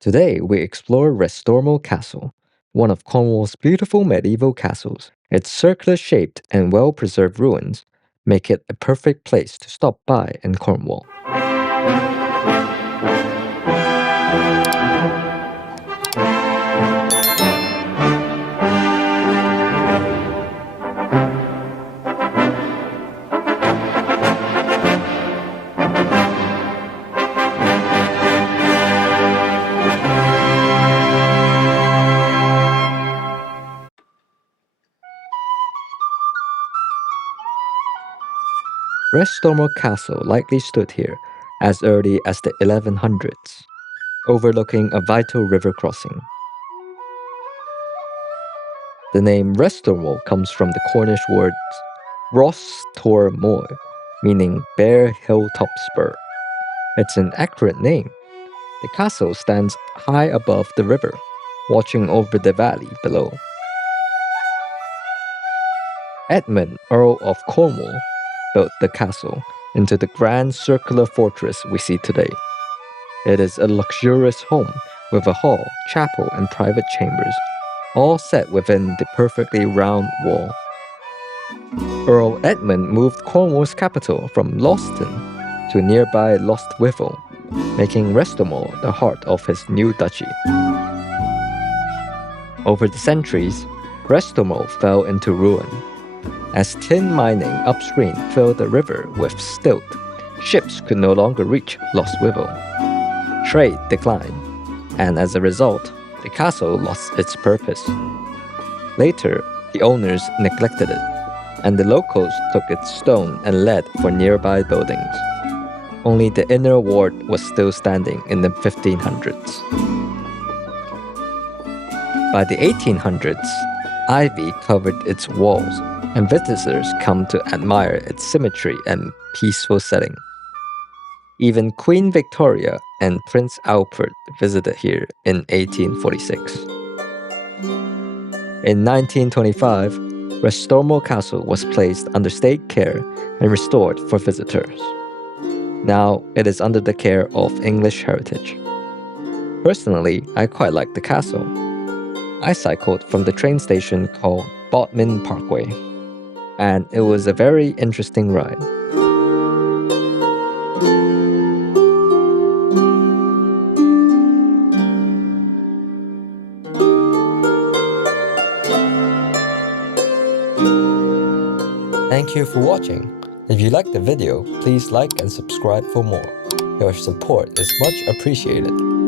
Today we explore Restormel Castle, one of Cornwall's beautiful medieval castles. Its circular-shaped and well-preserved ruins make it a perfect place to stop by in Cornwall. Restormel Castle likely stood here as early as the 1100s, overlooking a vital river crossing. The name Restormel comes from the Cornish words Restormel, meaning bare hilltop spur. It's an accurate name. The castle stands high above the river, watching over the valley below. Edmund, Earl of Cornwall, built the castle into the grand circular fortress we see today. It is a luxurious home with a hall, chapel, and private chambers, all set within the perfectly round wall. Earl Edmund moved Cornwall's capital from Lostwithiel to nearby Lostwithiel, making Restormel the heart of his new duchy. Over the centuries, Restormel fell into ruin. As tin mining upstream filled the river with silt, ships could no longer reach Lostwithiel. Trade declined, and as a result, the castle lost its purpose. Later, the owners neglected it, and the locals took its stone and lead for nearby buildings. Only the inner ward was still standing in the 1500s. By the 1800s, ivy covered its walls, and visitors come to admire its symmetry and peaceful setting. Even Queen Victoria and Prince Alfred visited here in 1846. In 1925, Restormel Castle was placed under state care and restored for visitors. Now it is under the care of English Heritage. Personally, I quite like the castle. I cycled from the train station called Bodmin Parkway, and it was a very interesting ride. Thank you for watching. If you liked the video, please like and subscribe for more. Your support is much appreciated.